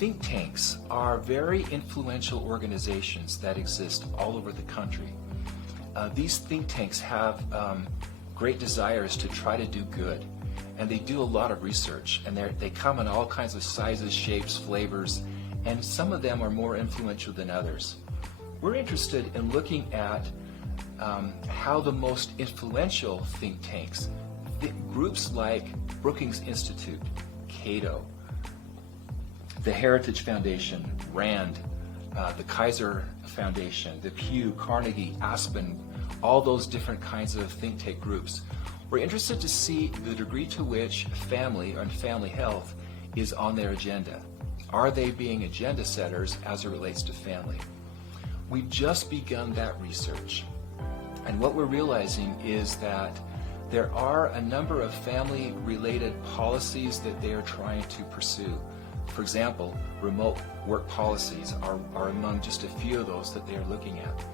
think tanks are very influential organizations that exist all over the country. These think tanks have great desires to try to do good, and they do a lot of research, and they come in all kinds of sizes, shapes, flavors, and some of them are more influential than others. We're interested in looking at how the most influential think tanks, groups like Brookings Institute, Cato, the Heritage Foundation, RAND, the Kaiser Foundation, the Pew, Carnegie, Aspen, all those different kinds of think tank groups. We're interested to see the degree to which family and family health is on their agenda. Are they being agenda setters as it relates to family? We've just begun that research. And what we're realizing is that there are a number of family-related policies that they are trying to pursue. For example, remote work policies are among just a few of those that they are looking at.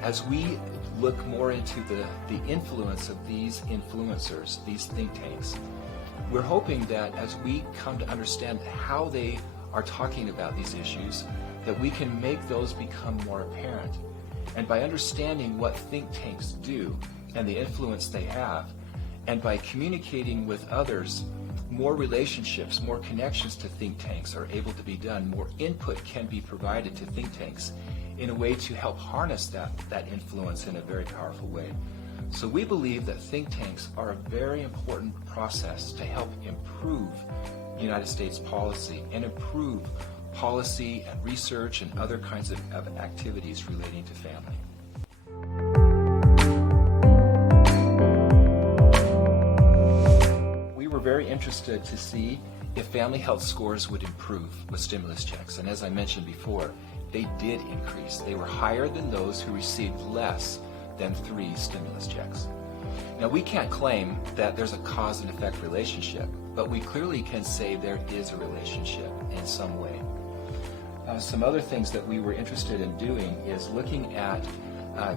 As we look more into the influence of these influencers, these think tanks, we're hoping that as we come to understand how they are talking about these issues, that we can make those become more apparent. And by understanding what think tanks do and the influence they have, and by communicating with others, more relationships, more connections to think tanks are able to be done, more input can be provided to think tanks in a way to help harness that influence in a very powerful way. So we believe that think tanks are a very important process to help improve United States policy and improve policy and research and other kinds of activities relating to family. We were very interested to see if family health scores would improve with stimulus checks, and as I mentioned before, they did increase. They were higher than those who received less than 3 stimulus checks. Now, we can't claim that there's a cause and effect relationship, but we clearly can say there is a relationship in some way. Some other things that we were interested in doing is looking at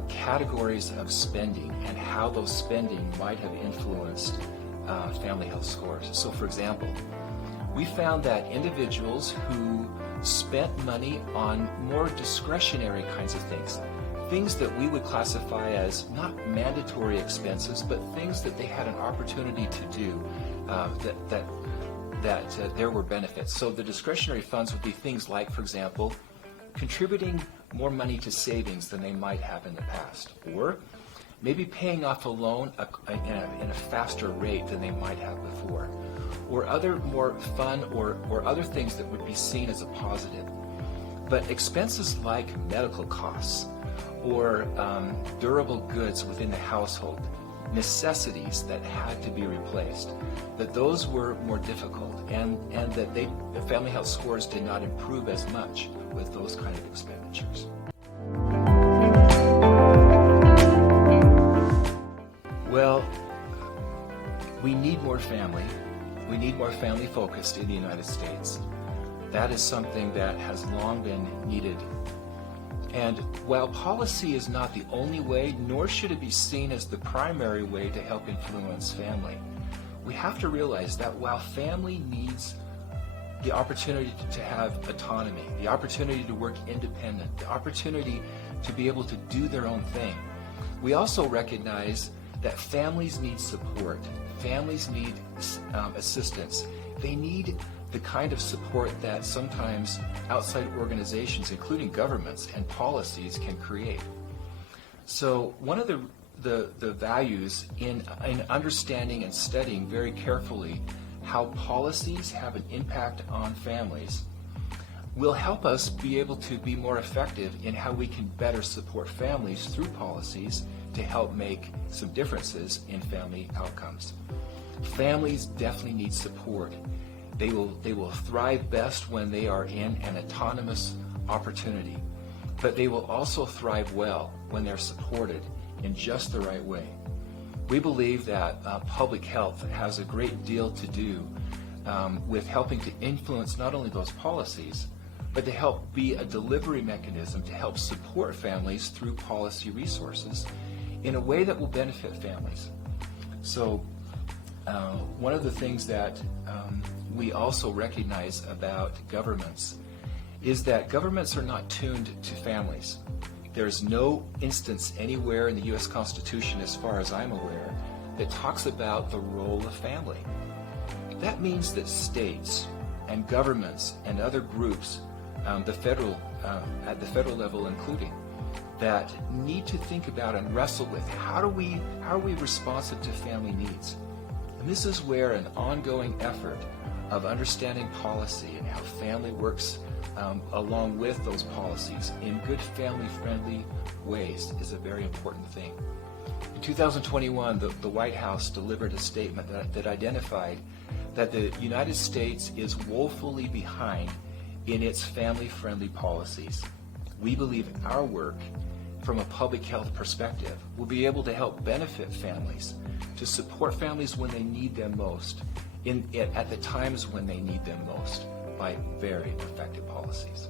categories of spending and how those spending might have influenced family health scores. So, for example, we found that individuals who spent money on more discretionary kinds of things that we would classify as not mandatory expenses, but things that they had an opportunity to do that there were benefits. So the discretionary funds would be things like, for example, contributing more money to savings than they might have in the past, or maybe paying off a loan in a faster rate than they might have before, or other more fun or other things that would be seen as a positive. But expenses like medical costs or durable goods within the household, necessities that had to be replaced, that those were more difficult, and that the family health scores did not improve as much with those kind of expenditures. Well, we need more family. We need more family focused in the United States. That is something that has long been needed. And while policy is not the only way, nor should it be seen as the primary way to help influence family, we have to realize that while family needs the opportunity to have autonomy, the opportunity to work independent, the opportunity to be able to do their own thing, we also recognize that families need support. Families need assistance. They need the kind of support that sometimes outside organizations, including governments and policies, can create. So one of the values in understanding and studying very carefully how policies have an impact on families will help us be able to be more effective in how we can better support families through policies to help make some differences in family outcomes. Families definitely need support. They will thrive best when they are in an autonomous opportunity, but they will also thrive well when they're supported in just the right way. We believe that public health has a great deal to do with helping to influence not only those policies, but to help be a delivery mechanism to help support families through policy resources in a way that will benefit families. So One of the things that we also recognize about governments is that governments are not tuned to families. There's no instance anywhere in the U.S. Constitution, as far as I'm aware, that talks about the role of family. That means that states and governments and other groups, at the federal level including, that need to think about and wrestle with how are we responsive to family needs. And this is where an ongoing effort of understanding policy and how family works along with those policies in good family-friendly ways is a very important thing. In 2021, the White House delivered a statement that identified that the United States is woefully behind in its family-friendly policies. We believe our work from a public health perspective will be able to help benefit families, to support families when they need them most, at the times when they need them most, by very effective policies.